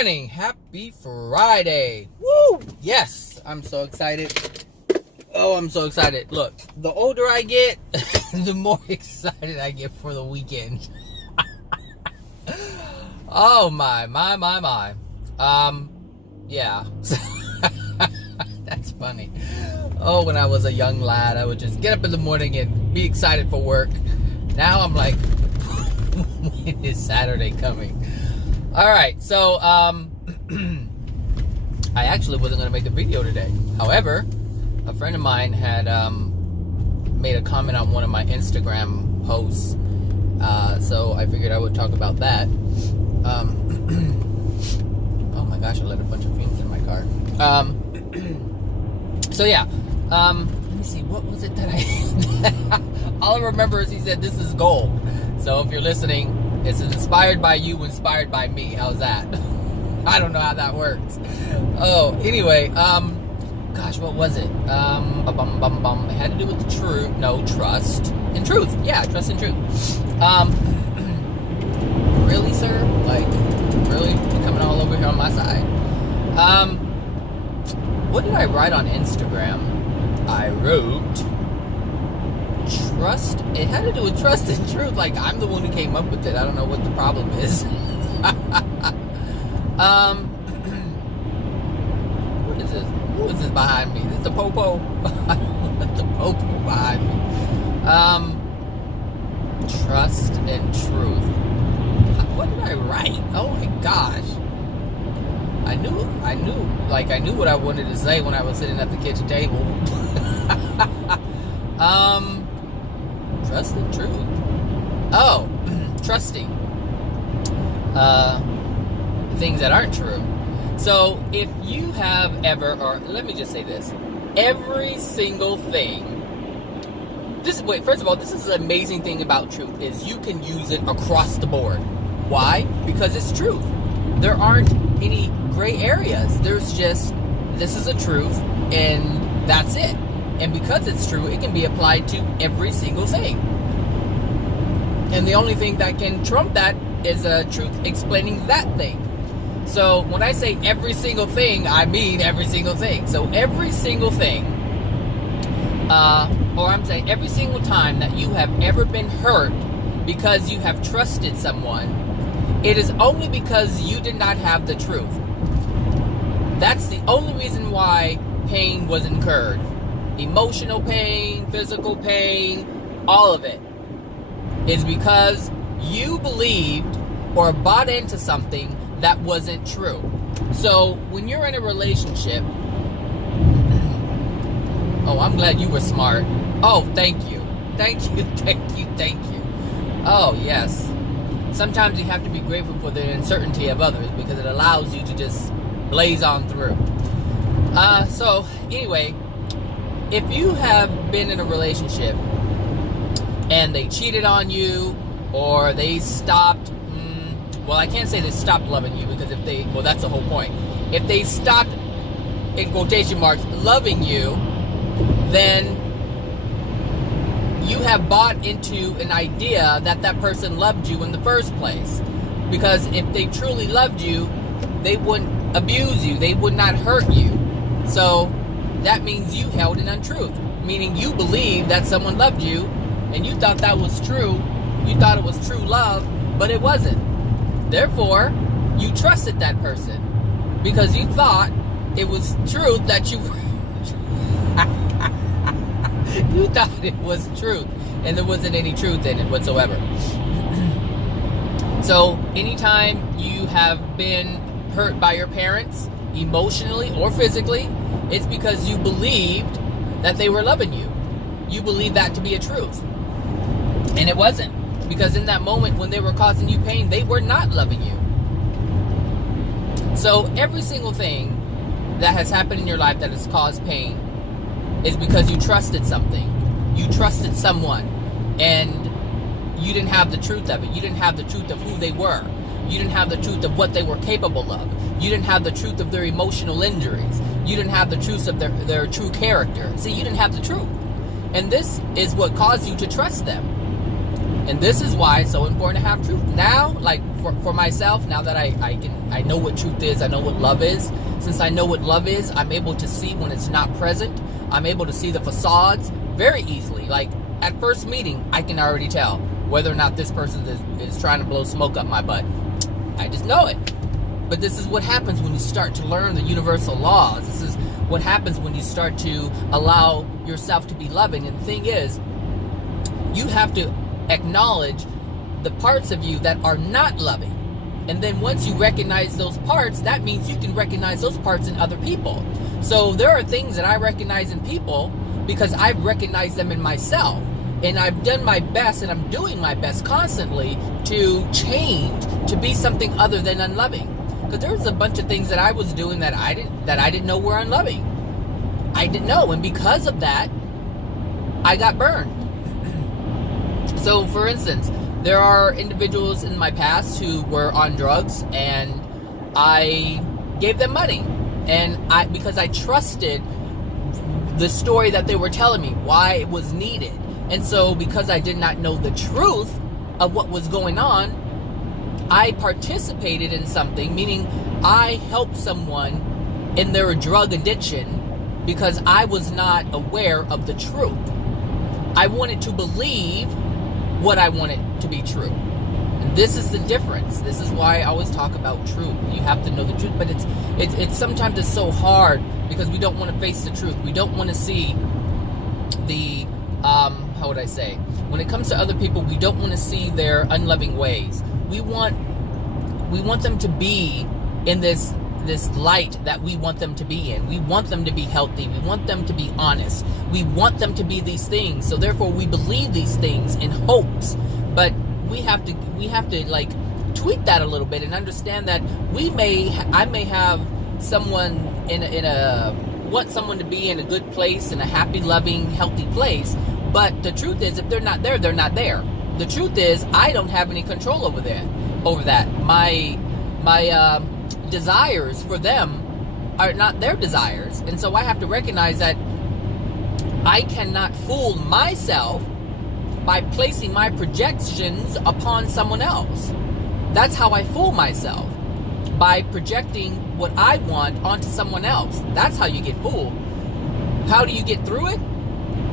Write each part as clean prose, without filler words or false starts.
morning. Happy Friday. Woo! Yes, I'm so excited. Oh, I'm so excited. Look, the older I get, the more excited I get for the weekend. Oh, my. Yeah. That's funny. Oh, when I was a young lad, I would just get up in the morning and be excited for work. Now I'm like, when is Saturday coming? All right, so I actually wasn't going to make the video today. However, a friend of mine had made a comment on one of my Instagram posts, so I figured I would talk about that. Oh my gosh, I let a bunch of fumes in my car. So yeah, let me see, what was it that I all I remember is he said this is gold. So if you're listening, it's inspired by you, inspired by me. How's that? I don't know how that works. Oh, anyway, gosh, what was it? It had to do with the trust and truth. Yeah, trust and truth. Really, sir? Like, really? You're coming all over here on my side? What did I write on Instagram? I wrote trust. It had to do with trust and truth. Like, I'm the one who came up with it. I don't know what the problem is. What is this? Who is this behind me? Is this the popo? I don't know what the popo behind me. Trust and truth. What did I write? Oh my gosh. I knew what I wanted to say when I was sitting at the kitchen table. Trust and truth. Oh, trusting things that aren't true. So if you have ever, or let me just say this, every single thing. First of all, this is the amazing thing about truth is you can use it across the board. Why? Because it's truth. There aren't any gray areas. There's just, this is a truth, and that's it. And because it's true, it can be applied to every single thing. And the only thing that can trump that is a truth explaining that thing. So when I say every single thing, I mean every single thing. So every single thing, or I'm saying every single time that you have ever been hurt because you have trusted someone, it is only because you did not have the truth. That's the only reason why pain was incurred. Emotional pain, physical pain, all of it is because you believed or bought into something that wasn't true. So when you're in a relationship, oh, I'm glad you were smart. Oh, thank you. Oh, yes. Sometimes you have to be grateful for the uncertainty of others because it allows you to just blaze on through. So anyway, if you have been in a relationship and they cheated on you or they stopped, well, I can't say they stopped loving you because that's the whole point. If they stopped, in quotation marks, loving you, then you have bought into an idea that that person loved you in the first place. Because if they truly loved you, they wouldn't abuse you. They would not hurt you. So that means you held an untruth. Meaning you believed that someone loved you and you thought that was true. You thought it was true love, but it wasn't. Therefore, you trusted that person because you thought it was truth that you you thought it was truth, and there wasn't any truth in it whatsoever. So, anytime you have been hurt by your parents, emotionally or physically, it's because you believed that they were loving you. You believed that to be a truth. And it wasn't. Because in that moment when they were causing you pain, they were not loving you. So, every single thing that has happened in your life that has caused pain is because you trusted something. You trusted someone. And you didn't have the truth of it. You didn't have the truth of who they were. You didn't have the truth of what they were capable of. You didn't have the truth of their emotional injuries. You didn't have the truth of their true character. See, you didn't have the truth. And this is what caused you to trust them. And this is why it's so important to have truth. Now, like for myself, now that I know what truth is, I know what love is. Since I know what love is, I'm able to see when it's not present. I'm able to see the facades very easily. Like at first meeting, I can already tell whether or not this person is trying to blow smoke up my butt. I just know it. But this is what happens when you start to learn the universal laws. This is what happens when you start to allow yourself to be loving. And the thing is, you have to acknowledge the parts of you that are not loving. And then once you recognize those parts, that means you can recognize those parts in other people. So there are things that I recognize in people because I've recognized them in myself. And I've done my best, and I'm doing my best constantly to change, to be something other than unloving. Because there was a bunch of things that I was doing that I didn't know were unloving. I didn't know, and because of that, I got burned. So, for instance, there are individuals in my past who were on drugs, and I gave them money, and because I trusted the story that they were telling me, why it was needed. And so, because I did not know the truth of what was going on, I participated in something, meaning I helped someone in their drug addiction because I was not aware of the truth. I wanted to believe what I wanted to be true. And this is the difference. This is why I always talk about truth. You have to know the truth, but it's sometimes it's so hard because we don't want to face the truth. We don't want to see the how would I say? When it comes to other people, we don't want to see their unloving ways. We want them to be in this light that we want them to be in. We want them to be healthy. We want them to be honest. We want them to be these things. So therefore, we believe these things in hopes. But we have to like tweak that a little bit and understand that I may have someone want someone to be in a good place, in a happy, loving, healthy place. But the truth is, if they're not there, they're not there. The truth is, I don't have any control over that. My desires for them are not their desires. And so I have to recognize that I cannot fool myself by placing my projections upon someone else. That's how I fool myself, by projecting what I want onto someone else. That's how you get fooled. How do you get through it?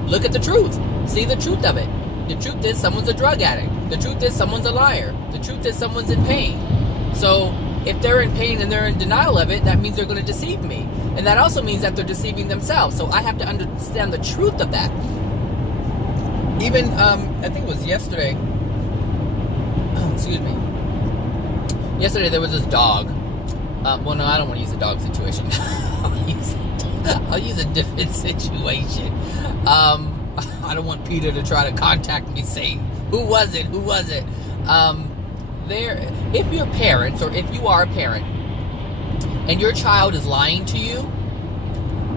Look at the truth. See the truth of it. The truth is someone's a drug addict. The truth is someone's a liar. The truth is someone's in pain. So if they're in pain and they're in denial of it, that means they're going to deceive me. And that also means that they're deceiving themselves. So I have to understand the truth of that. Even, I think it was yesterday. Excuse me. Yesterday there was this dog. Well, no, I don't want to use a dog situation. I'll use a different situation. I don't want Peter to try to contact me saying, who was it? If you're parents, or if you are a parent, and your child is lying to you,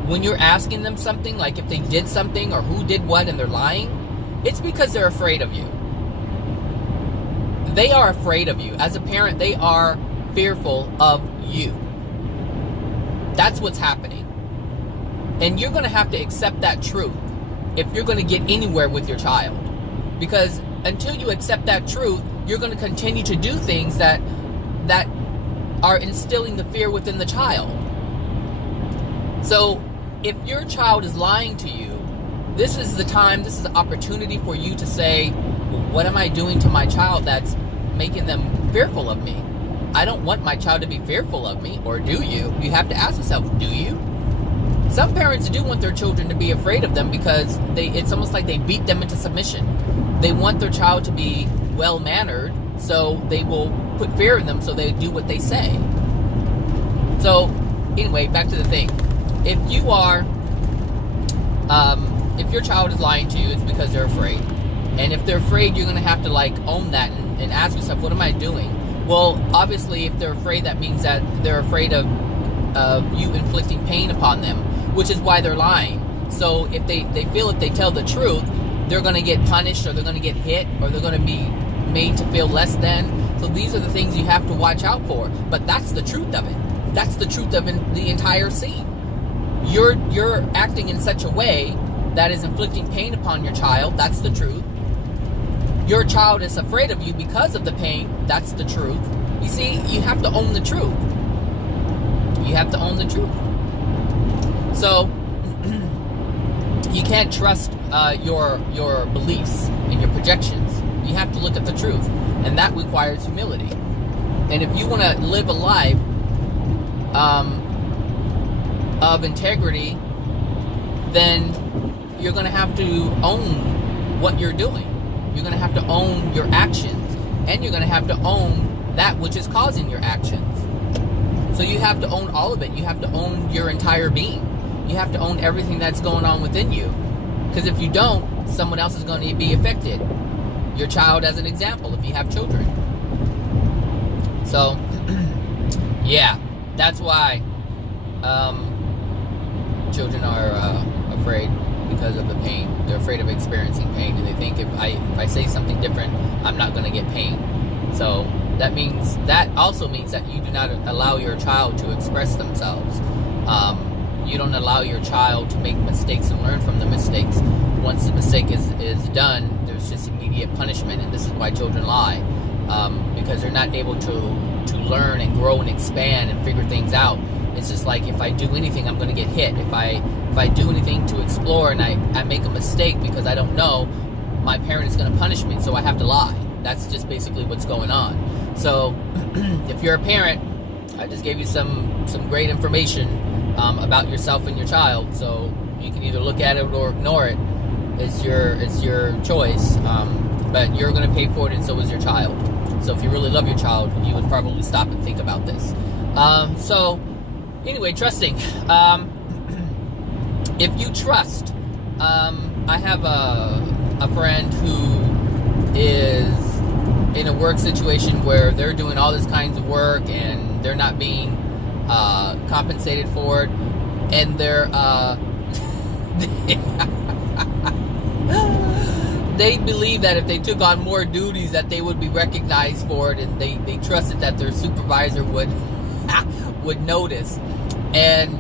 when you're asking them something, like if they did something or who did what and they're lying, it's because they're afraid of you. They are afraid of you. As a parent, they are fearful of you. That's what's happening. And you're going to have to accept that truth if you're going to get anywhere with your child. Because until you accept that truth, you're going to continue to do things that are instilling the fear within the child. So if your child is lying to you, this is the time, this is the opportunity for you to say, well, what am I doing to my child that's making them fearful of me? I don't want my child to be fearful of me. Or do you? You have to ask yourself, do you? Some parents do want their children to be afraid of them because it's almost like they beat them into submission. They want their child to be well-mannered, so they will put fear in them so they do what they say. So, anyway, back to the thing. If you are, if your child is lying to you, it's because they're afraid. And if they're afraid, you're going to have to own that and ask yourself, what am I doing? Well, obviously, if they're afraid, that means that they're afraid of you inflicting pain upon them, which is why they're lying. So if they feel if they tell the truth, they're going to get punished, or they're going to get hit, or they're going to be made to feel less than. So these are the things you have to watch out for. But that's the truth of it. That's the truth of the entire scene. You're acting in such a way that is inflicting pain upon your child. That's the truth. your child is afraid of you because of the pain, that's the truth. You see, you have to own the truth. You have to own the truth. So, you can't trust your beliefs and your projections. You have to look at the truth. And that requires humility. And if you want to live a life of integrity, then you're going to have to own what you're doing. You're going to have to own your actions. And you're going to have to own that which is causing your actions. So you have to own all of it. You have to own your entire being. You have to own everything that's going on within you. Because if you don't, someone else is going to be affected. Your child as an example, if you have children. So, yeah, that's why children are afraid because of the pain. They're afraid of experiencing pain, and they think if I say something different, I'm not going to get pain. So that also means that you do not allow your child to express themselves. You don't allow your child to make mistakes and learn from the mistakes. Once the mistake is done, there's just immediate punishment, and this is why children lie, because they're not able to learn and grow and expand and figure things out. It's just like, if I do anything, I'm going to get hit. If I do anything to explore and I make a mistake because I don't know, my parent is going to punish me, so I have to lie. That's just basically what's going on. So if you're a parent, I just gave you some great information about yourself and your child, so you can either look at it or ignore it. It's your choice, but you're going to pay for it, and so is your child. So if you really love your child, you would probably stop and think about this. So anyway, trusting. If you trust, I have a friend who is in a work situation where they're doing all this kinds of work and they're not being compensated for it, and they believe that if they took on more duties that they would be recognized for it, and they trusted that their supervisor would notice. And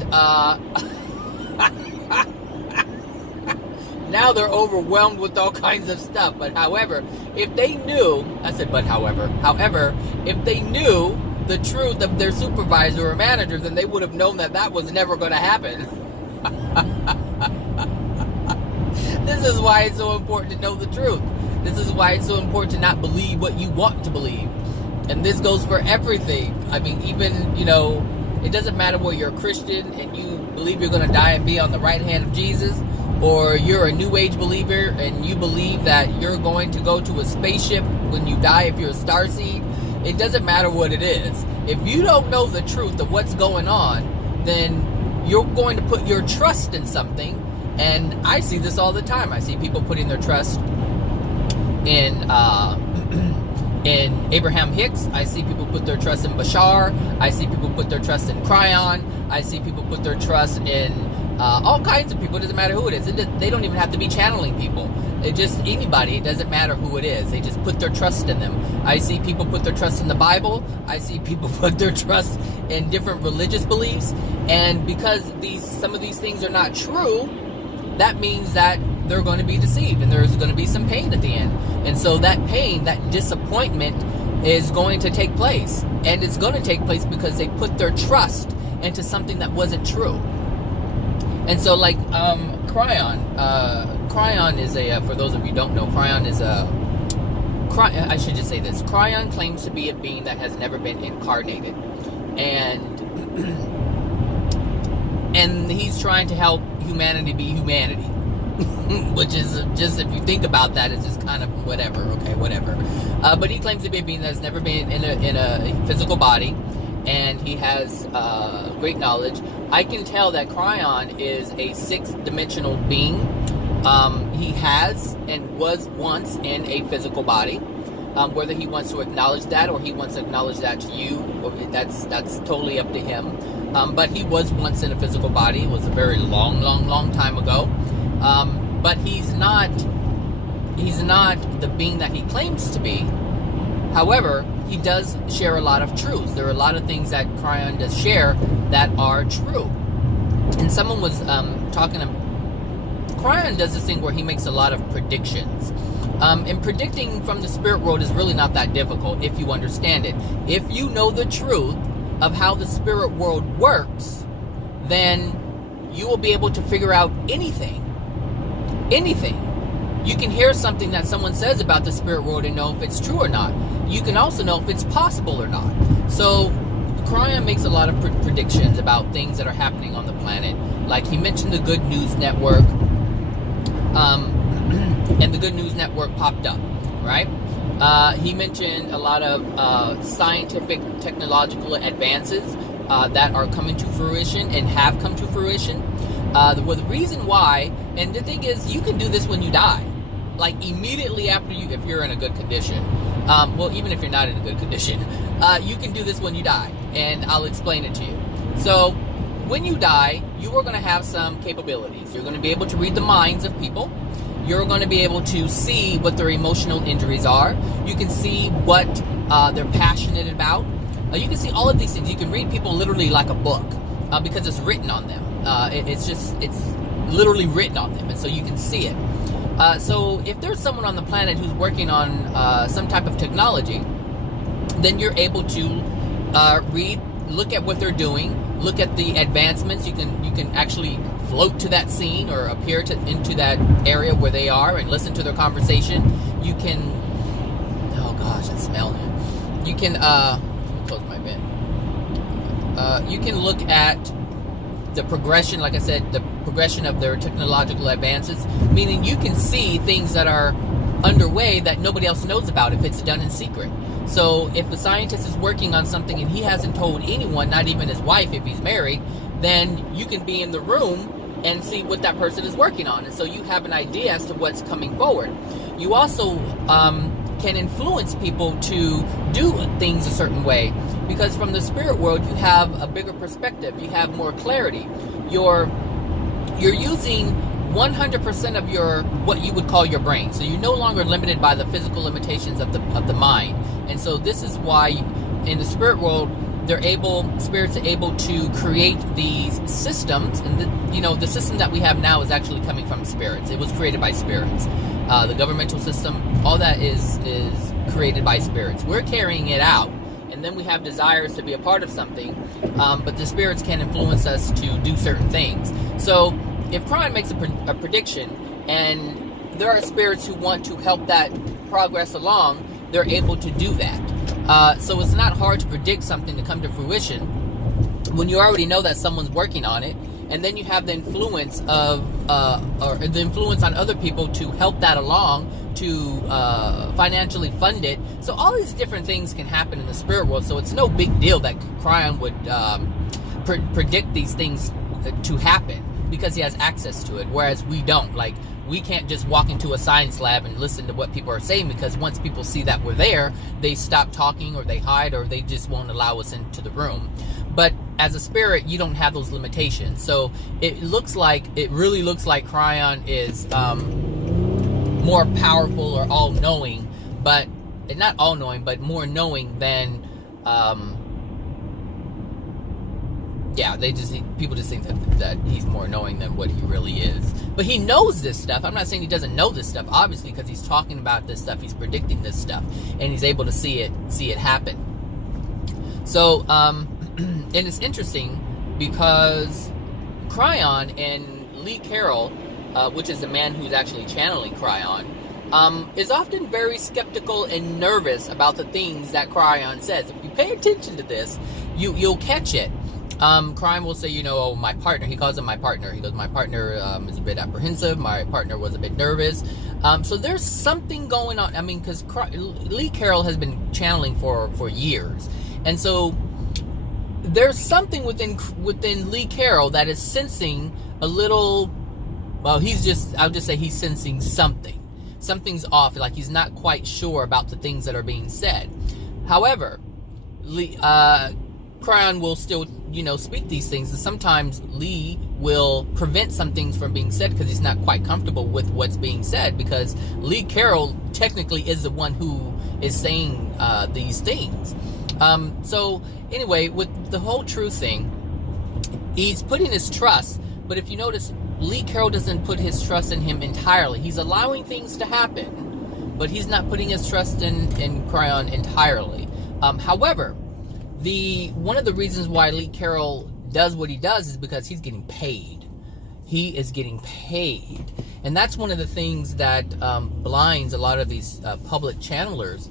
now they're overwhelmed with all kinds of stuff. But however, if they knew, however, if they knew the truth of their supervisor or manager, then they would have known that was never going to happen. This is why it's so important to know the truth. This is why it's so important to not believe what you want to believe. And this goes for everything. I mean, even, it doesn't matter whether you're a Christian and you believe you're going to die and be on the right hand of Jesus, or you're a New Age believer and you believe that you're going to go to a spaceship when you die if you're a starseed. It doesn't matter what it is. If you don't know the truth of what's going on, then you're going to put your trust in something. And I see this all the time. I see people putting their trust in Abraham Hicks. I see people put their trust in Bashar. I see people put their trust in Cryon. I see people put their trust in all kinds of people. It doesn't matter who it is. They don't even have to be channeling people. It just anybody. It doesn't matter who it is. They just put their trust in them. I see people put their trust in the Bible. I see people put their trust in different religious beliefs. And because some of these things are not true, that means that they're going to be deceived, and there's going to be some pain at the end. And so that pain, that disappointment is going to take place. And it's going to take place because they put their trust into something that wasn't true. And so like Cryon is for those of you who don't know, Cryon is I should just say this. Cryon claims to be a being that has never been incarnated. And he's trying to help humanity be humanity. Which is just, if you think about that, it's just kind of whatever, okay, whatever. But he claims to be a being that's never been in a physical body, and he has great knowledge. I can tell that Cryon is a sixth-dimensional being. He has and was once in a physical body. Whether he wants to acknowledge that or he wants to acknowledge that to you, that's totally up to him. But he was once in a physical body. It was a very long time ago. But he's not the being that he claims to be. However, he does share a lot of truths. There are a lot of things that Cryon does share that are true. And someone was talking to Cryon does this thing where he makes a lot of predictions. And predicting from the spirit world is really not that difficult if you understand it. If you know the truth of how the spirit world works, then you will be able to figure out anything. Anything. You can hear something that someone says about the spirit world and know if it's true or not. You can also know if it's possible or not. So, Cryon makes a lot of predictions about things that are happening on the planet. Like he mentioned the Good News Network. And the Good News Network popped up, right? He mentioned a lot of scientific, technological advances that are coming to fruition and have come to fruition. The reason why, and the thing is, you can do this when you die. Like immediately after you, if you're in a good condition. Well, even if you're not in a good condition, you can do this when you die. And I'll explain it to you. So, when you die, you are going to have some capabilities. You're going to be able to read the minds of people. You're going to be able to see what their emotional injuries are. You can see what they're passionate about. You can see all of these things. You can read people literally like a book because it's written on them. It's literally written on them, and so you can see it. So if there's someone on the planet who's working on some type of technology, then you're able to look at what they're doing, look at the advancements. You can actually float to that scene or appear into that area where they are and listen to their conversation. You can, oh gosh, I smell it. You can, let me close my vent. You can look at the progression, like I said, the progression of their technological advances, meaning you can see things that are underway that nobody else knows about if it's done in secret. So if the scientist is working on something and he hasn't told anyone, not even his wife if he's married, then you can be in the room and see what that person is working on. And so you have an idea as to what's coming forward. You also can influence people to do things a certain way, because from the spirit world you have a bigger perspective, you have more clarity. You're using 100% of your, what you would call your brain. So you're no longer limited by the physical limitations of the mind. And so this is why in the spirit world spirits are able to create these systems, and the system that we have now is actually coming from spirits. It was created by spirits. The governmental system, all that is created by spirits. We're carrying it out, and then we have desires to be a part of something, but the spirits can influence us to do certain things. So if Cryon makes a prediction, and there are spirits who want to help that progress along, they're able to do that. So it's not hard to predict something to come to fruition when you already know that someone's working on it, and then you have the influence of or the influence on other people to help that along, to financially fund it. So all these different things can happen in the spirit world. So it's no big deal that Cryon would predict these things to happen, because he has access to it, whereas we don't. Like, we can't just walk into a science lab and listen to what people are saying, because once people see that we're there, they stop talking, or they hide, or they just won't allow us into the room. But as a spirit, you don't have those limitations. So it really looks like Cryon is more powerful or all-knowing, but not all-knowing, but more knowing than people just think that he's more knowing than what he really is. But he knows this stuff. I'm not saying he doesn't know this stuff, obviously, because he's talking about this stuff, he's predicting this stuff, and he's able to see it happen. So, and it's interesting because Cryon and Lee Carroll, which is the man who's actually channeling Cryon, is often very skeptical and nervous about the things that Cryon says. If you pay attention to this, you'll catch it. Cryon will say, oh, my partner, he calls him my partner. He goes, my partner is a bit apprehensive. My partner was a bit nervous. So there's something going on. I mean, because Lee Carroll has been channeling for years. And so there's something within Lee Carroll that is sensing a little, well, I'll just say he's sensing something. Something's off, like he's not quite sure about the things that are being said. However, Cryon will still, speak these things, and sometimes Lee will prevent some things from being said because he's not quite comfortable with what's being said, because Lee Carroll technically is the one who is saying these things. So anyway, with the whole truth thing, he's putting his trust, but if you notice, Lee Carroll doesn't put his trust in him entirely. He's allowing things to happen, but he's not putting his trust in Cryon entirely. However, one of the reasons why Lee Carroll does what he does is because he's getting paid. He is getting paid. And that's one of the things that blinds a lot of these public channelers,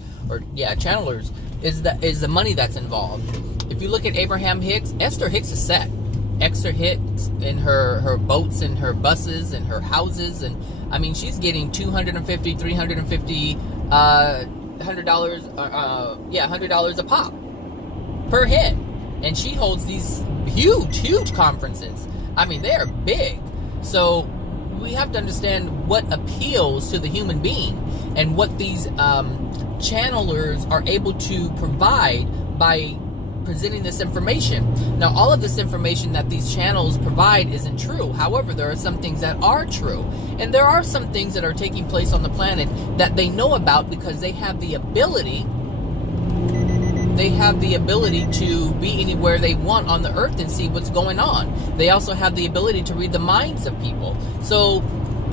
is the money that's involved. If you look at Abraham Hicks, Esther Hicks is set. Esther Hicks in her boats and her buses and her houses, and I mean, she's getting $250, $350, $100 a pop per head, and she holds these huge conferences. I mean, they are big. So we have to understand what appeals to the human being and what these channelers are able to provide by presenting this information. Now, all of this information that these channels provide isn't true. However, there are some things that are true. And there are some things that are taking place on the planet that they know about because they have the ability to be anywhere they want on the earth and see what's going on. They also have the ability to read the minds of people. So,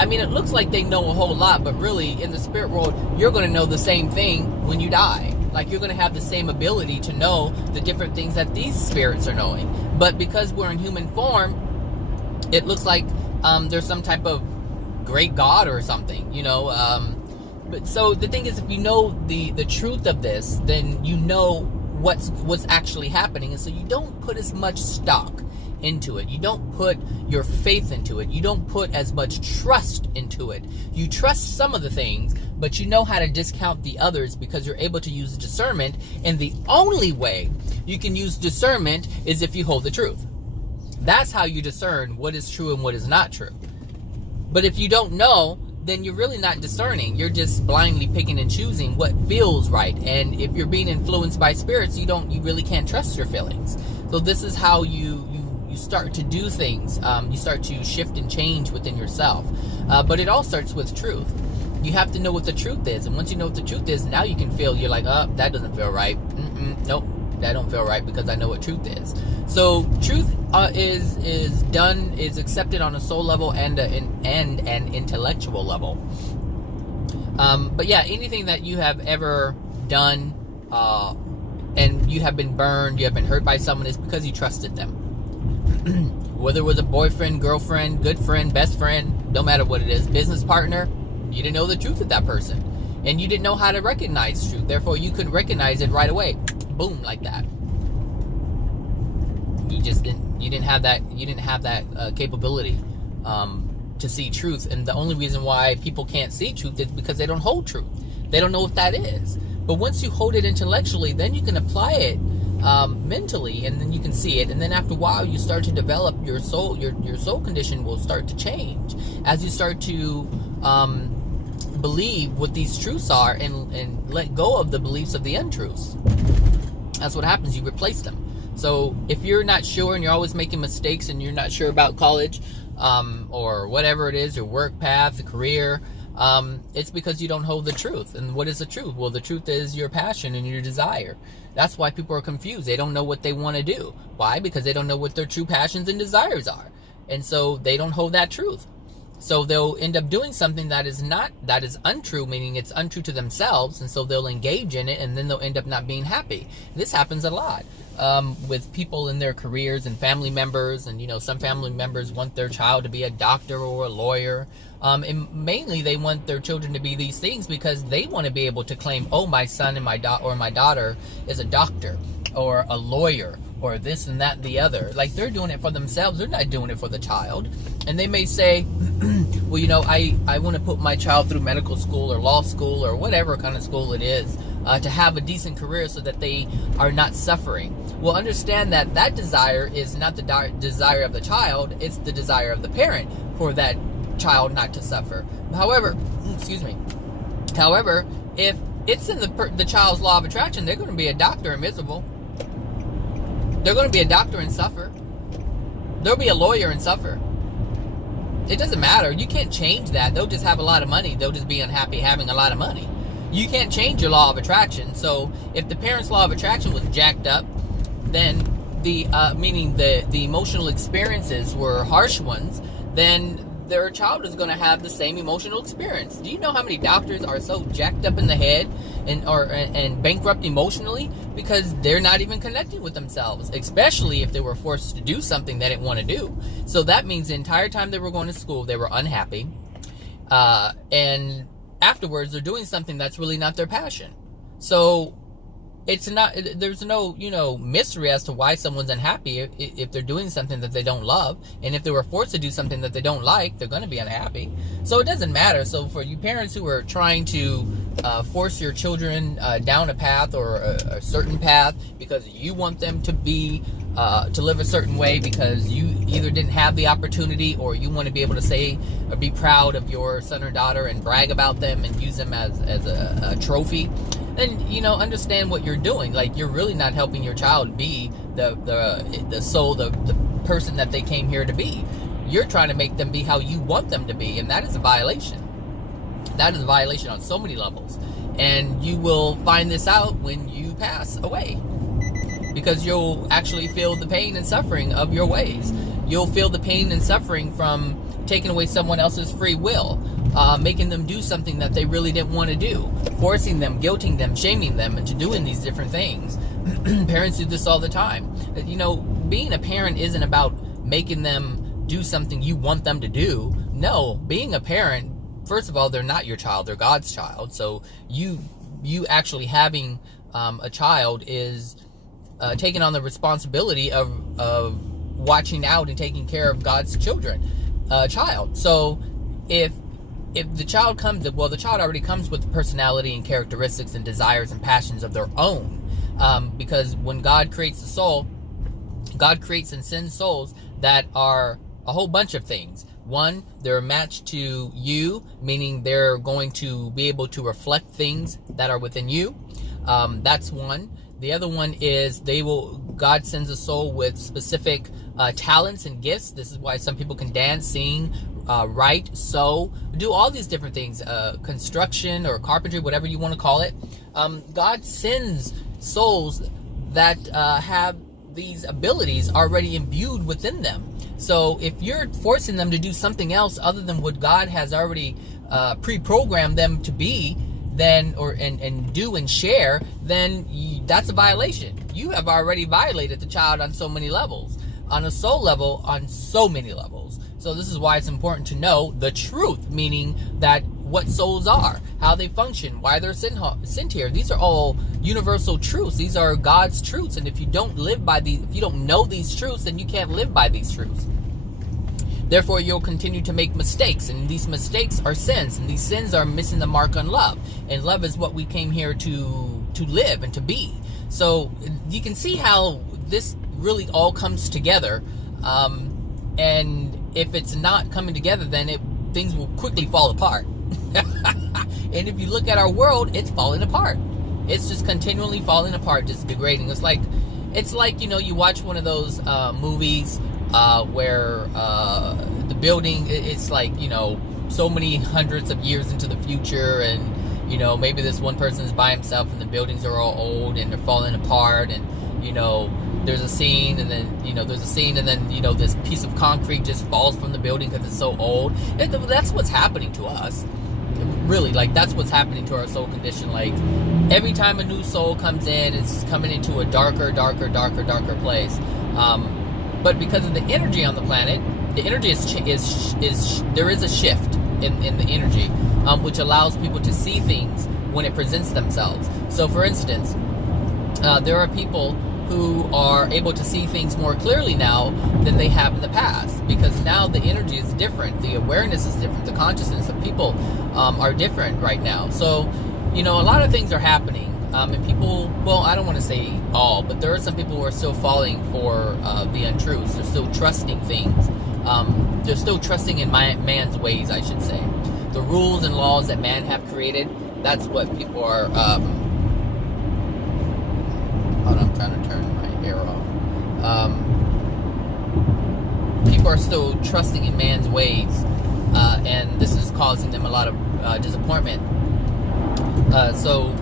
I mean, it looks like they know a whole lot, but really, in the spirit world, you're going to know the same thing when you die. Like, you're going to have the same ability to know the different things that these spirits are knowing. But because we're in human form, it looks like there's some type of great God or something, you know. But so the thing is, if you know the truth of this, then you know what's actually happening. And so you don't put as much stock into it. You don't put your faith into it. You don't put as much trust into it. You trust some of the things, but you know how to discount the others because you're able to use discernment. And the only way you can use discernment is if you hold the truth. That's how you discern what is true and what is not true. But if you don't know, then you're really not discerning. You're just blindly picking and choosing what feels right. And if you're being influenced by spirits, you really can't trust your feelings. So this is how you start to do things. You start to shift and change within yourself. But it all starts with truth. You have to know what the truth is. And once you know what the truth is, now you can feel, you're like, oh, that doesn't feel right. Nope, that don't feel right because I know what truth is. So truth is accepted on a soul level and an intellectual level. But yeah, anything that you have ever done and you have been burned, you have been hurt by someone, is because you trusted them. Whether it was a boyfriend, girlfriend, good friend, best friend, no matter what it is, business partner, you didn't know the truth of that person. And you didn't know how to recognize truth. Therefore, you couldn't recognize it right away. Boom, like that. You didn't have that capability to see truth. And the only reason why people can't see truth is because they don't hold truth. They don't know what that is. But once you hold it intellectually, then you can apply it mentally, and then you can see it. And then after a while, you start to develop your soul. Your soul condition will start to change as you start to believe what these truths are and let go of the beliefs of the untruths. That's what happens. You replace them. So if you're not sure and you're always making mistakes and you're not sure about college or whatever it is, your work path, the career, it's because you don't hold the truth. And what is the truth? Well, the truth is your passion and your desire. That's why people are confused. They don't know what they want to do. Why? Because they don't know what their true passions and desires are. And so they don't hold that truth. So they'll end up doing something that is untrue, meaning it's untrue to themselves. And so they'll engage in it, and then they'll end up not being happy. This happens a lot with people in their careers and family members. And, you know, some family members want their child to be a doctor or a lawyer. And mainly they want their children to be these things because they want to be able to claim, oh, my son and my daughter is a doctor or a lawyer or this and that and the other. Like, they're doing it for themselves. They're not doing it for the child. And they may say, well, you know, I want to put my child through medical school or law school or whatever kind of school it is to have a decent career so that they are not suffering. Well, understand that that desire is not the desire of the child. It's the desire of the parent for that child not to suffer. However, if it's in the child's law of attraction, they're going to be a doctor and miserable. They're going to be a doctor and suffer. They'll be a lawyer and suffer. It doesn't matter. You can't change that. They'll just have a lot of money. They'll just be unhappy having a lot of money. You can't change your law of attraction. So if the parent's law of attraction was jacked up, then meaning the emotional experiences were harsh ones, then their child is going to have the same emotional experience. Do you know how many doctors are so jacked up in the head and bankrupt emotionally because they're not even connecting with themselves, especially if they were forced to do something they didn't want to do? So that means the entire time they were going to school, they were unhappy. And afterwards, they're doing something that's really not their passion. So it's not, there's no, mystery as to why someone's unhappy if they're doing something that they don't love. And if they were forced to do something that they don't like, they're going to be unhappy. So it doesn't matter. So for you parents who are trying to force your children down a path or a certain path because you want them to be to live a certain way because you either didn't have the opportunity or you want to be able to say or be proud of your son or daughter and brag about them and use them as a trophy, then understand what you're doing. Like, you're really not helping your child be the soul, the person that they came here to be. You're trying to make them be how you want them to be, and that is a violation. That is a violation on so many levels. And you will find this out when you pass away, because you'll actually feel the pain and suffering of your ways. You'll feel the pain and suffering from taking away someone else's free will, making them do something that they really didn't want to do, forcing them, guilting them, shaming them into doing these different things. Parents do this all the time. Being a parent isn't about making them do something you want them to do. No, being a parent, first of all, they're not your child, they're God's child. So you actually having a child is taking on the responsibility of watching out and taking care of God's child. So if the child comes, the child already comes with personality and characteristics and desires and passions of their own. Because when God creates the soul, God creates and sends souls that are a whole bunch of things. One, they're matched to you, meaning they're going to be able to reflect things that are within you. That's one. The other one is God sends a soul with specific talents and gifts. This is why some people can dance, sing, write, sew, do all these different things, construction or carpentry, whatever you want to call it. God sends souls that have these abilities already imbued within them. So if you're forcing them to do something else other than what God has already pre-programmed them to be, then and do and share, then that's a violation. You have already violated the child on so many levels, on a soul level, on so many levels. So this is why it's important to know the truth, meaning that what souls are, how they function, why they're sent here. These are all universal truths. These are God's truths, and if you don't live by these, if you don't know these truths, then you can't live by these truths. Therefore, you'll continue to make mistakes, and these mistakes are sins, and these sins are missing the mark on love. And love is what we came here to live and to be. So you can see how this really all comes together. And if it's not coming together, then things will quickly fall apart. And if you look at our world, it's falling apart. It's just continually falling apart, just degrading. It's like you watch one of those movies where the building, it's like, so many hundreds of years into the future, and maybe this one person is by himself and the buildings are all old and they're falling apart, and there's a scene, and then this piece of concrete just falls from the building because it's so old. And that's what's happening to us. Really, like, that's what's happening to our soul condition. Like, every time a new soul comes in, it's coming into a darker place. But because of the energy on the planet, the energy is there is a shift in the energy, which allows people to see things when it presents themselves. So, for instance, there are people who are able to see things more clearly now than they have in the past, because now the energy is different, the awareness is different, the consciousness of people are different right now. So, a lot of things are happening, and people, well, I don't want to say all, but there are some people who are still falling for the untruths. They're still trusting things. They're still trusting in man's ways, I should say. The rules and laws that man have created, that's what people are... Hold on, I'm trying to turn my hair off. People are still trusting in man's ways, and this is causing them a lot of disappointment. So,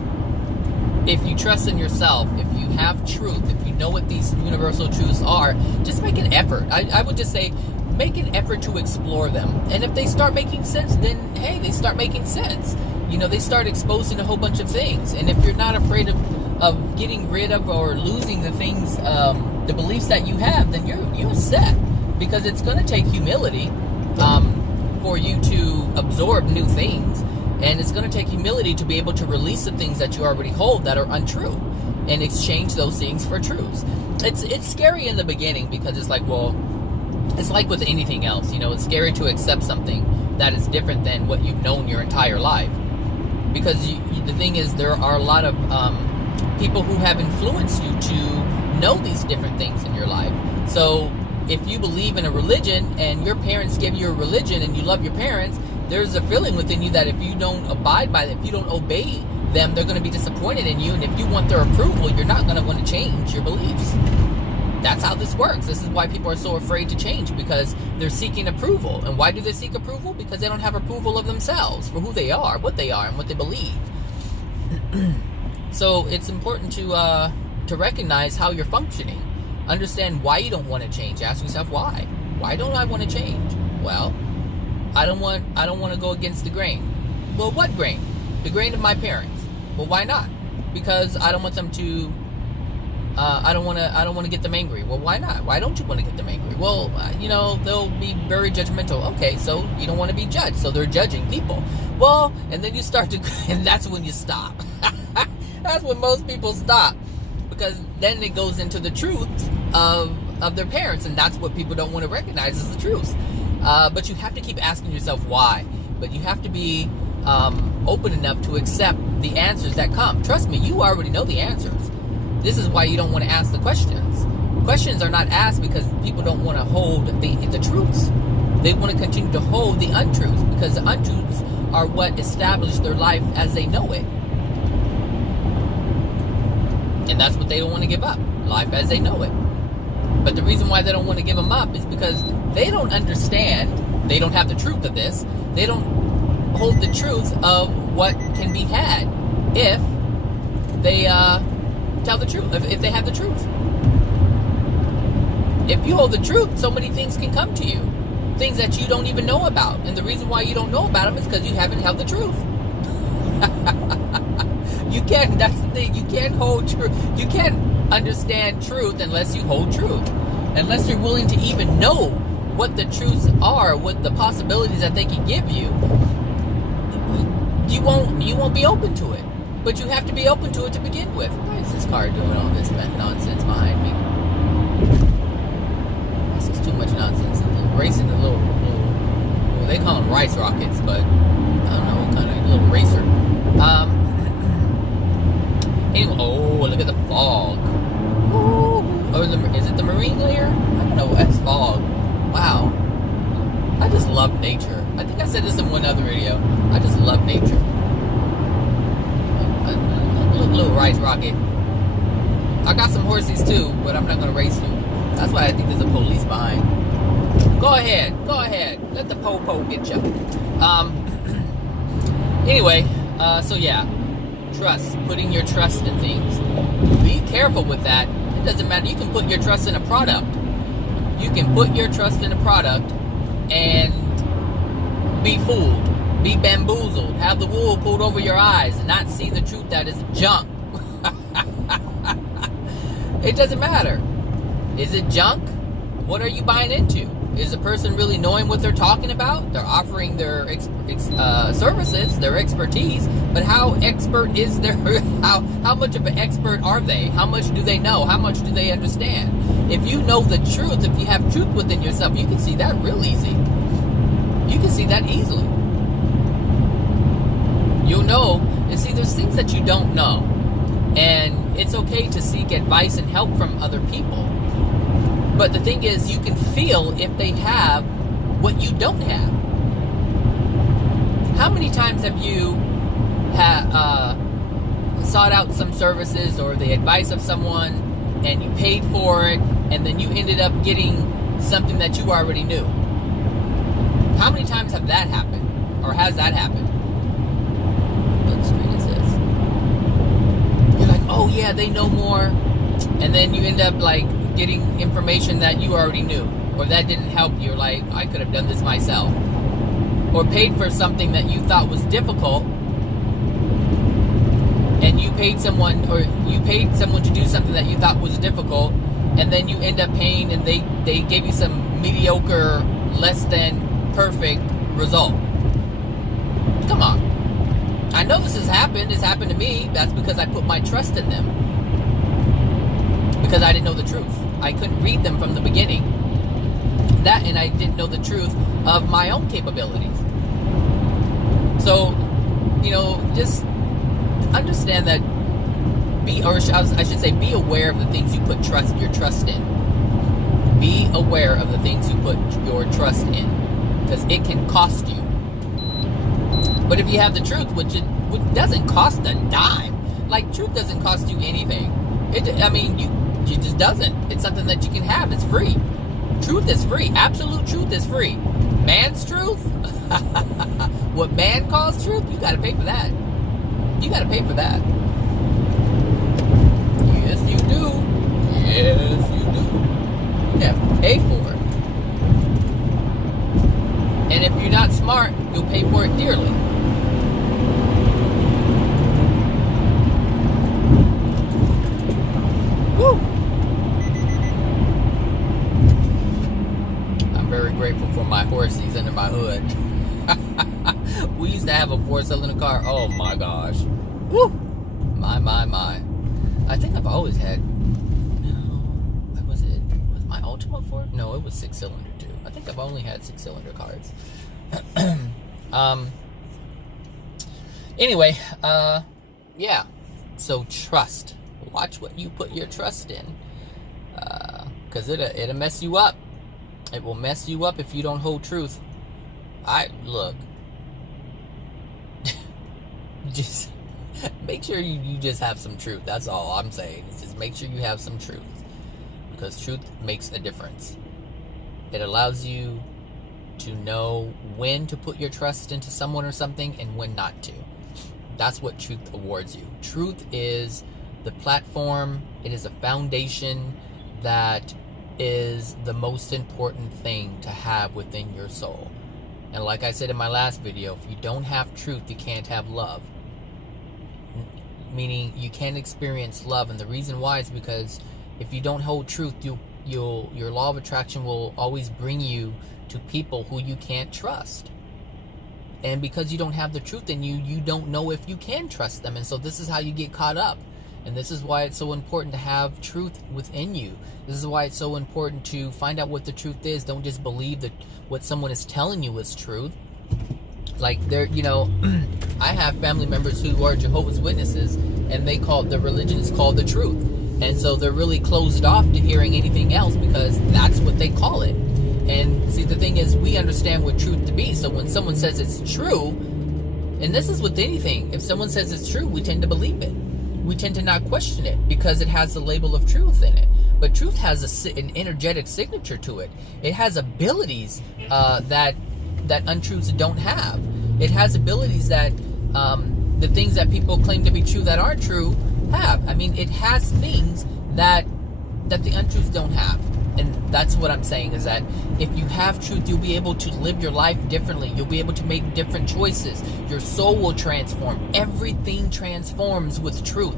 if you trust in yourself, if you have truth, if you know what these universal truths are, just make an effort. I would just say, make an effort to explore them. And if they start making sense, then hey, they start making sense. They start exposing a whole bunch of things. And if you're not afraid of getting rid of or losing the things, the beliefs that you have, then you're set. Because it's going to take humility for you to absorb new things. And it's going to take humility to be able to release the things that you already hold that are untrue and exchange those things for truths. It's scary in the beginning because it's like, well, it's like with anything else. It's scary to accept something that is different than what you've known your entire life. Because the thing is, there are a lot of people who have influenced you to know these different things in your life. So if you believe in a religion and your parents give you a religion and you love your parents, there's a feeling within you that if you don't abide by it, if you don't obey them, they're going to be disappointed in you. And if you want their approval, you're not going to want to change your beliefs. That's how this works. This is why people are so afraid to change, because they're seeking approval. And why do they seek approval? Because they don't have approval of themselves for who they are, and what they believe. So it's important to recognize how you're functioning. Understand why you don't want to change. Ask yourself why. Why don't I want to change? Well, I don't want to go against the grain. Well, what grain? The grain of my parents. Well, why not? Because I don't want them to. I don't want to get them angry. Well, why not? Why don't you want to get them angry? Well, they'll be very judgmental. Okay, so you don't want to be judged, so they're judging people. Well, and then you start to, and that's when you stop. That's when most people stop, because then it goes into the truth of their parents, and that's what people don't want to recognize as the truth. But you have to keep asking yourself why. But you have to be open enough to accept the answers that come. Trust me, you already know the answers. This is why you don't want to ask the questions. Questions are not asked because people don't want to hold the truths. They want to continue to hold the untruths, because the untruths are what establish their life as they know it. And that's what they don't want to give up. Life as they know it. But the reason why they don't want to give them up is because they don't understand. They don't have the truth of this. They don't hold the truth of what can be had if they tell the truth, if they have the truth. If you hold the truth, so many things can come to you. Things that you don't even know about. And the reason why you don't know about them is because you haven't held the truth. You can't, that's the thing, you can't hold truth. You can't understand truth unless you hold truth. Unless you're willing to even know what the truths are, what the possibilities that they can give you, you won't be open to it. But you have to be open to it to begin with. Why is this car doing all this nonsense behind me? This is too much nonsense. It's racing a little, well, they call them rice rockets, but I don't know what kind of little racer. Anyway, oh, look at the fog. Ooh. Is it the marine layer? I don't know. That's fog. Wow. I just love nature. I think I said this in one other video. I just love nature. Little rice rocket. I got some horses too, but I'm not going to race you. That's why I think there's a police behind. Go ahead. Let the po-po get you. Anyway, so yeah. Trust. Putting your trust in things. Be careful with that. It doesn't matter. You can put your trust in a product. You can put your trust in a product and be fooled. Be bamboozled. Have the wool pulled over your eyes and not see the truth that is junk. It doesn't matter. Is it junk? What are you buying into? Is the person really knowing what they're talking about? They're offering their services, their expertise, but how expert is their, how much of an expert are they? How much do they know? How much do they understand? If you know the truth, if you have truth within yourself, you can see that real easy. You can see that easily. You'll know, and see, there's things that you don't know, and it's okay to seek advice and help from other people. But the thing is, you can feel if they have what you don't have. How many times have you sought out some services or the advice of someone and you paid for it and then you ended up getting something that you already knew? How many times have that happened? Or has that happened? What screen is this? You're like, oh yeah, they know more. And then you end up like getting information that you already knew. or that didn't help you, like, I could have done this myself, or paid for something that you thought was difficult, and you paid someone to do something that you thought was difficult, and then you end up paying, and they gave you some mediocre, less than perfect result. Come on. I know this has happened. It's happened to me. That's because I put my trust in them. Because I didn't know the truth. I couldn't read them from the beginning. That, and I didn't know the truth of my own capabilities. So, just understand that, be aware of the things you put your trust in. Be aware of the things you put your trust in, because it can cost you. But if you have the truth, which doesn't cost a dime, like, truth doesn't cost you anything. You just doesn't. It's something that you can have. It's free. Truth is free. Absolute truth is free. Man's truth, what man calls truth, you got to pay for that. You got to pay for that. Yes, you do. Yes, you do. You have to pay for it. And if you're not smart, you'll pay for it dearly. Woo! I'm very grateful for my horsies under my hood. We used to have a 4-cylinder car. Oh my gosh. Woo! My. I think I've always had... No. Was my Ultima 4? No, it was 6-cylinder too. I think I've only had 6-cylinder cars. Anyway, yeah. So trust. Watch what you put your trust in. Because it'll mess you up. It will mess you up if you don't hold truth. Look. Just make sure you just have some truth. That's all I'm saying. Is just make sure you have some truth. Because truth makes a difference. It allows you to know when to put your trust into someone or something and when not to. That's what truth awards you. Truth is the platform. It is a foundation that is the most important thing to have within your soul. And like I said in my last video, if you don't have truth, you can't have love. Meaning you can't experience love. And the reason why is because if you don't hold truth, your law of attraction will always bring you to people who you can't trust. And because you don't have the truth in you, you don't know if you can trust them. And so this is how you get caught up. And this is why it's so important to have truth within you. This is why it's so important to find out what the truth is. Don't just believe that what someone is telling you is truth. Like, I have family members who are Jehovah's Witnesses, and their religion is called the truth. And so they're really closed off to hearing anything else because that's what they call it. And see, the thing is, we understand what truth to be. So when someone says it's true, and this is with anything, if someone says it's true, we tend to believe it. We tend to not question it because it has the label of truth in it. But truth has an energetic signature to it. It has abilities that untruths don't have. It has abilities that the things that people claim to be true that aren't true have. It has things that the untruths don't have. And that's what I'm saying, is that if you have truth, you'll be able to live your life differently. You'll be able to make different choices. Your soul will transform. Everything transforms with truth.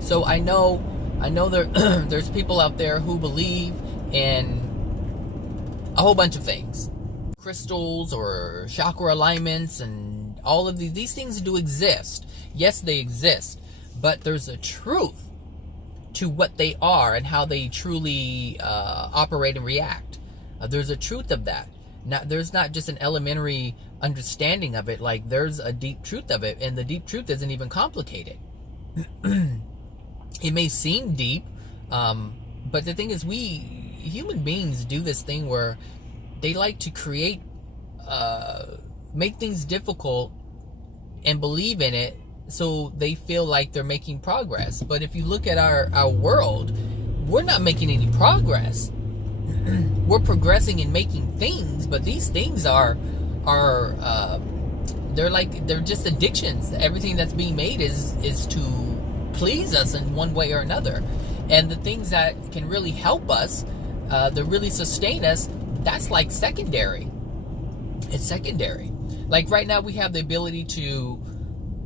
So I know there's people out there who believe in a whole bunch of things. Crystals or chakra alignments and all of these things do exist. Yes, they exist. But there's a truth to what they are and how they truly operate and react. There's a truth of that. Now, there's not just an elementary understanding of it. Like, there's a deep truth of it, and the deep truth isn't even complicated. It may seem deep, but the thing is, we human beings do this thing where they like to create, make things difficult and believe in it, so they feel like they're making progress. But if you look at our world, we're not making any progress. We're progressing and making things, but these things are they're just addictions. Everything that's being made is to please us in one way or another. And the things that can really help us that really sustain us, that's like secondary. It's secondary. Like right now, we have the ability to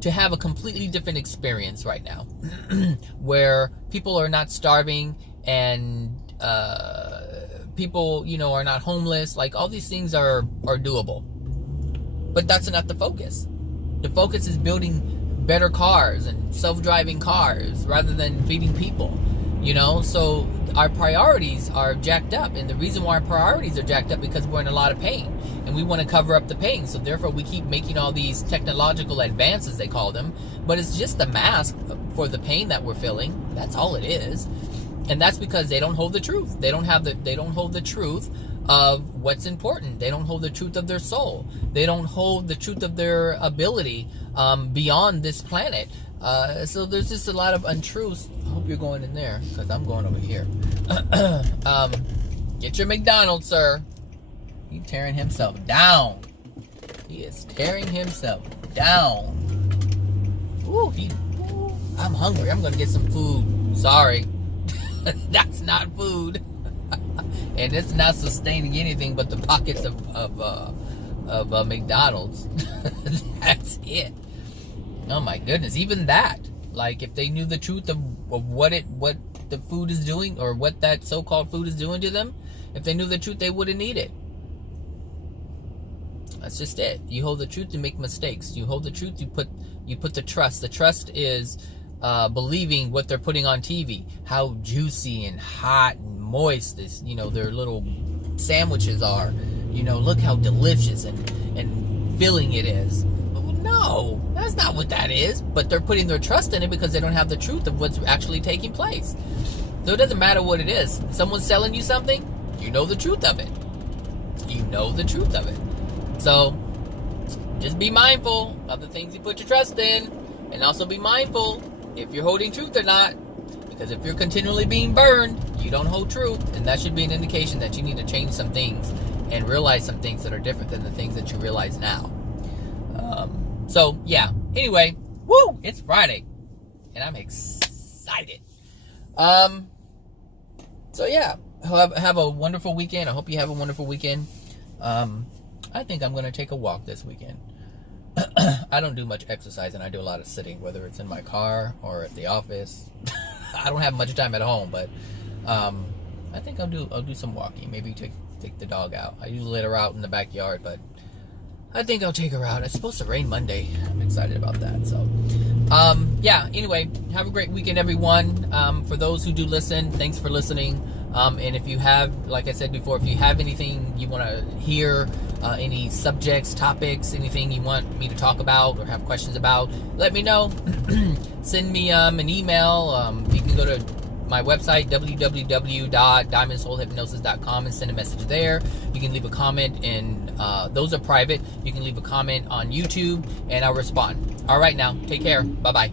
have a completely different experience right now, where people are not starving and people, are not homeless. Like all these things are doable, but that's not the focus. The focus is building better cars and self-driving cars rather than feeding people. So our priorities are jacked up, and the reason why our priorities are jacked up because we're in a lot of pain, and we want to cover up the pain. So therefore, we keep making all these technological advances, they call them, but it's just a mask for the pain that we're feeling. That's all it is, and that's because they don't hold the truth. They don't hold the truth of what's important. They don't hold the truth of their soul. They don't hold the truth of their ability beyond this planet. So there's just a lot of untruths. I hope you're going in there, because I'm going over here. Get your McDonald's, sir. He's tearing himself down. He is tearing himself down. Ooh, I'm hungry. I'm going to get some food. Sorry. That's not food. And it's not sustaining anything but the pockets of McDonald's. That's it. Oh my goodness, even that. Like if they knew the truth of what the food is doing, or what that so-called food is doing to them, if they knew the truth, they wouldn't eat it. That's just it. You hold the truth, you make mistakes. You hold the truth, you put the trust. The trust is believing what they're putting on TV, how juicy and hot and moist this, their little sandwiches are. Look how delicious and filling it is. No, that's not what that is. But they're putting their trust in it because they don't have the truth of what's actually taking place. So it doesn't matter what it is. Someone's selling you something, you know the truth of it. You know the truth of it. So just be mindful of the things you put your trust in, and also be mindful if you're holding truth or not. Because if you're continually being burned, you don't hold truth, and that should be an indication that you need to change some things and realize some things that are different than the things that you realize now. So yeah, anyway, woo, it's Friday and I'm excited. So yeah, have a wonderful weekend. I hope you have a wonderful weekend. I think I'm going to take a walk this weekend. I don't do much exercise, and I do a lot of sitting, whether it's in my car or at the office. I don't have much time at home, but I think I'll do some walking. Maybe take the dog out. I usually let her out in the backyard, but I think I'll take her out. It's supposed to rain Monday. I'm excited about that. So, yeah, anyway, have a great weekend, everyone. For those who do listen, thanks for listening. And if you have, like I said before, if you have anything you want to hear, any subjects, topics, anything you want me to talk about or have questions about, let me know. Send me an email. You can go to my website, www.diamondsoulhypnosis.com, and send a message there. You can leave a comment, and those are private. You can leave a comment on YouTube, and I'll respond. All right, now, take care. Bye-bye.